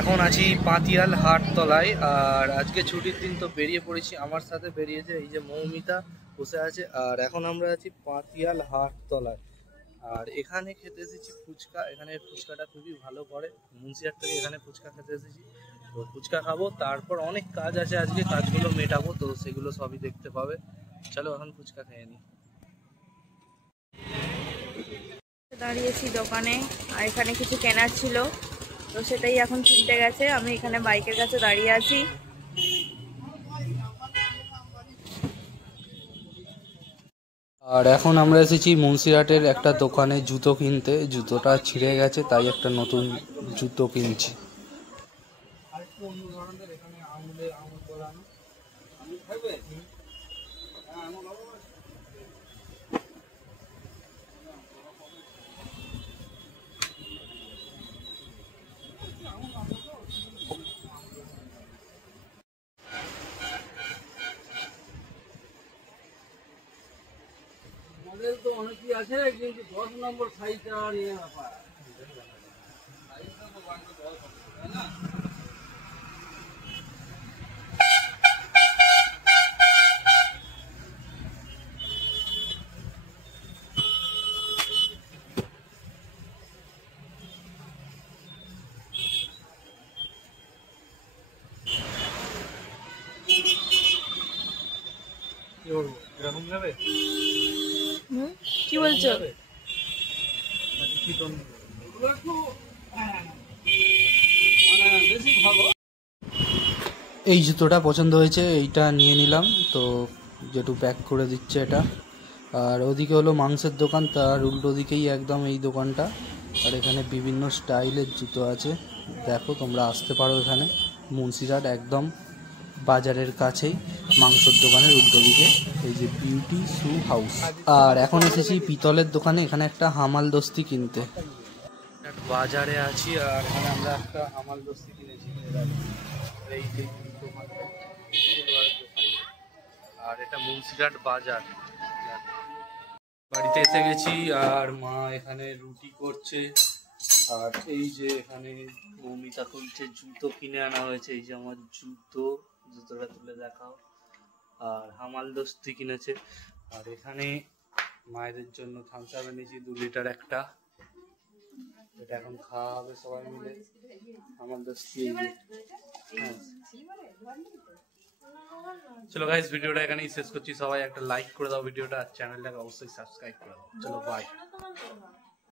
এখন আছি পাতিয়াল হাটতলায়। আর আজকে ছুটির দিন তো বেরিয়ে পড়েছি, আমার সাথে বেরিয়েছে এই যে মৌমিতা বসে আছে। আর এখন আমরা আছি পাতিয়াল হাটতলায়। আর এখানে খেতে এসেছি ফুচকা। এখানে ফুচকাটা খুবই ভালো করে, মুন্সিহাট থেকে এখানে ফুচকা খেতে এসেছি। তো ফুচকা খাবো, তারপর অনেক কাজ আছে আজকে, কাজগুলো মেটাবো, তো সেগুলো সবই দেখতে পাবে। চলো এখন ফুচকা খেয়ে নিই। দাঁড়িয়েছি দোকানে, আর এখানে কিছু কেনার ছিল, তো সেটাই এখন কিনতে গেছে। আমি এখানে বাইকের কাছে দাঁড়িয়ে আছি। আর এখন আমরা এসেছি মুন্সিহাটের একটা দোকানে জুতো কিনতে। জুতোটা ছিঁড়ে গেছে, তাই একটা নতুন জুতো কিনছি। মডেল তো অনেকই আছে, কিন্তু 10 নম্বর সাইজটা নিয়ে ব্যাপার। এরকম নেবে? কি বলছো? এই জুতোটা পছন্দ হয়েছে, এইটা নিয়ে নিলাম। তো যেটু প্যাক করে দিচ্ছে এটা। আর ওদিকে হলো মাংসের দোকান, তার উল্টো দিকেই একদম এই দোকানটা। আর এখানে বিভিন্ন স্টাইলের জুতো আছে, দেখো তোমরা আসতে পারো এখানে। মুন্সিরহাট একদম বাজারের কাছেই, মাংসের দোকানের উল্টো দিকে এই যে বিউটি শু হাউস। আর এখন এসেছি পিতলের দোকানে, এখানে একটা হামাল দস্তি কিনতে। বাজারে আছি, আর এখানে আমরা একটা হামাল দস্তি কিনেছি। এই যে দোকানটা, আর এটা মুন্সিরহাট বাজার। বাড়িতে এসে গেছি, আর মা এখানে রুটি করছে। আর এই যে এখানে মৌমিতা খুলছে, জুতো কিনে আনা হয়েছে। এই যে আমার জুতোটা তুলে দেখাও। আর হামাল দস্তি কিনেছে। আর এখানে মায়েদের জন্য থামস আপ এনেছি 2 লিটার একটা, এটা এখন খাওয়া হবে সবাই মিলে। হামাল দস্তি চলো গাইস, ভিডিওটা এখানেই শেষ করছি। সবাই একটা লাইক করে দাও ভিডিওটা, আর চ্যানেলটাকে অবশ্যই সাবস্ক্রাইব করে দাও। চলো বাই।